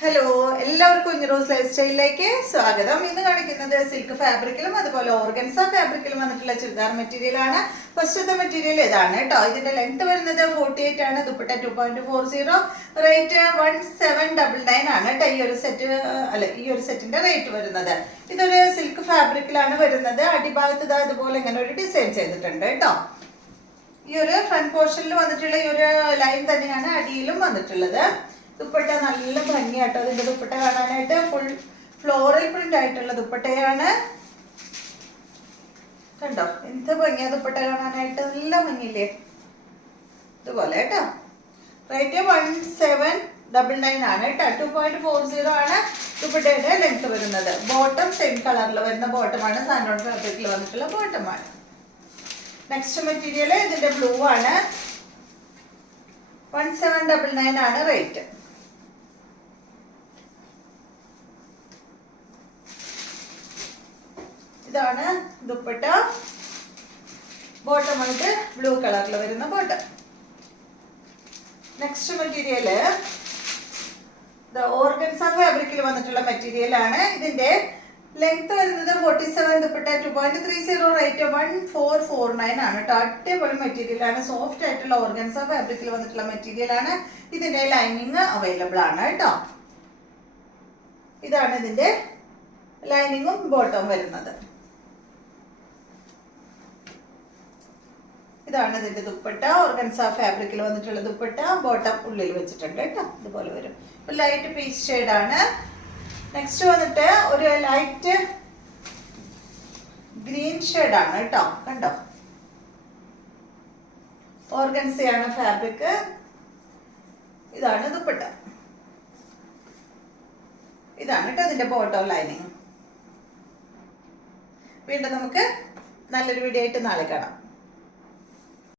Hello, എല്ലാവർക്കും കുഞ്ഞുറോസ് life സ്റ്റൈലിലേക്ക് സ്വാഗതം. ഇന്ന് കാണിക്കുന്നത് സിൽക്ക് ഫാബ്രിക്കിലും അതുപോലെ ഓർഗൻസ ഫാബ്രിക്കിലും വന്നിട്ടുള്ള ചുരിദാർ മെറ്റീരിയൽ ആണ്. ഫസ്റ്റത്തെ മെറ്റീരിയൽ ഇതാണ് കേട്ടോ. ഇതിന്റെ ലെങ്ത് വരുന്നത് 48 ആണ്. ദുപ്പട്ട 2.40, റേറ്റ് 1799 ആണ് കേട്ടോ. ഈ ഒരു സെറ്റിന്റെ റേറ്റ് വരുന്നത്. ഇതൊരു സിൽക്ക് ഫാബ്രിക്കിലാണ് വരുന്നത്. അടിഭാഗത്ത് ഇതുപോലെ ഇങ്ങനെ ഒരു ഡിസൈൻ ചെയ്തിട്ടുണ്ട് കേട്ടോ. ഈ ഒരു ഫ്രണ്ട് പോർഷനിൽ വന്നിട്ടുള്ള ഈ ഒരു ലൈൻ തന്നെയാണ് അടിയിലും വന്നിട്ടുള്ളത്. ദുപ്പട്ട നല്ല ഭംഗിയാട്ടോ. അതിന്റെ ദുപ്പട്ട കാണാനായിട്ട് ഫുൾ ഫ്ലോറൽ പ്രിന്റ് ആയിട്ടുള്ള ദുപ്പട്ടയാണ്. കണ്ടോ എന്ത് ഭംഗിയാ ദുപ്പട്ട കാണാനായിട്ട്, നല്ല ഭംഗിയില്ലേ. ഇതുപോലെ കേട്ടോ. റേറ്റ് 1799 ആണ് കേട്ടോ. 2.40 ആണ് ദുപ്പട്ടയുടെ ലെങ്ത് വരുന്നത്. ബോട്ടം സെയിം കളറിൽ വരുന്ന ബോട്ടമാണ്. സാൻഡോൺ ഫാബ്രിക്കിൽ വന്നിട്ടുള്ള ബോട്ടമാണ്. നെക്സ്റ്റ് മെറ്റീരിയൽ ഇതിന്റെ ബ്ലൂ ആണ്. 1799 ആണ് റേറ്റ്. ഇതാണ് ദുപ്പട്ട. ബോട്ടം ആയിട്ട് ബ്ലൂ കളറിൽ വരുന്ന ബോട്ടം. നെക്സ്റ്റ് മെറ്റീരിയൽ ഓർഗൻസ ഫാബ്രിക്കിൽ വന്നിട്ടുള്ള മെറ്റീരിയൽ ആണ്. ഇതിന്റെ ലെങ്ത് വരുന്നത് 47, ദുപ്പട്ട 2.30, റേറ്റ് 1449 ആണ് കേട്ടോ. അടിപൊളി മെറ്റീരിയൽ ആണ്. സോഫ്റ്റ് ആയിട്ടുള്ള ഓർഗൻസ ഫാബ്രിക്കിൽ വന്നിട്ടുള്ള മെറ്റീരിയൽ ആണ്. ഇതിന്റെ ലൈനിങ് അവൈലബിൾ ആണ് കേട്ടോ. ഇതാണ് ഇതിന്റെ ലൈനിങ്ങും ബോട്ടവും വരുന്നത്. ഇതാണ് ഇതിന്റെ ദുപ്പട്ട. ഓർഗൻസ ഫാബ്രിക്കിൽ വന്നിട്ടുള്ള ദുപ്പട്ട. ബോട്ടം ഉള്ളിൽ വെച്ചിട്ടുണ്ട് കേട്ടോ. ഇതുപോലെ വരും. ലൈറ്റ് പീച്ച് ഷെയ്ഡാണ്. നെക്സ്റ്റ് വന്നിട്ട് ഒരു ലൈറ്റ് ഗ്രീൻ ഷെയ്ഡാണ് കേട്ടോ. കണ്ടോ, ഓർഗൻസയാണ് ഫാബ്രിക്. ഇതാണ് ദുപ്പട്ട. ഇതാണ് കേട്ടോ ഇതിന്റെ ബോട്ടം ലൈനിങ്. വീണ്ടും നമുക്ക് നല്ലൊരു വീഡിയോ ആയിട്ട് നാളെ കാണാം.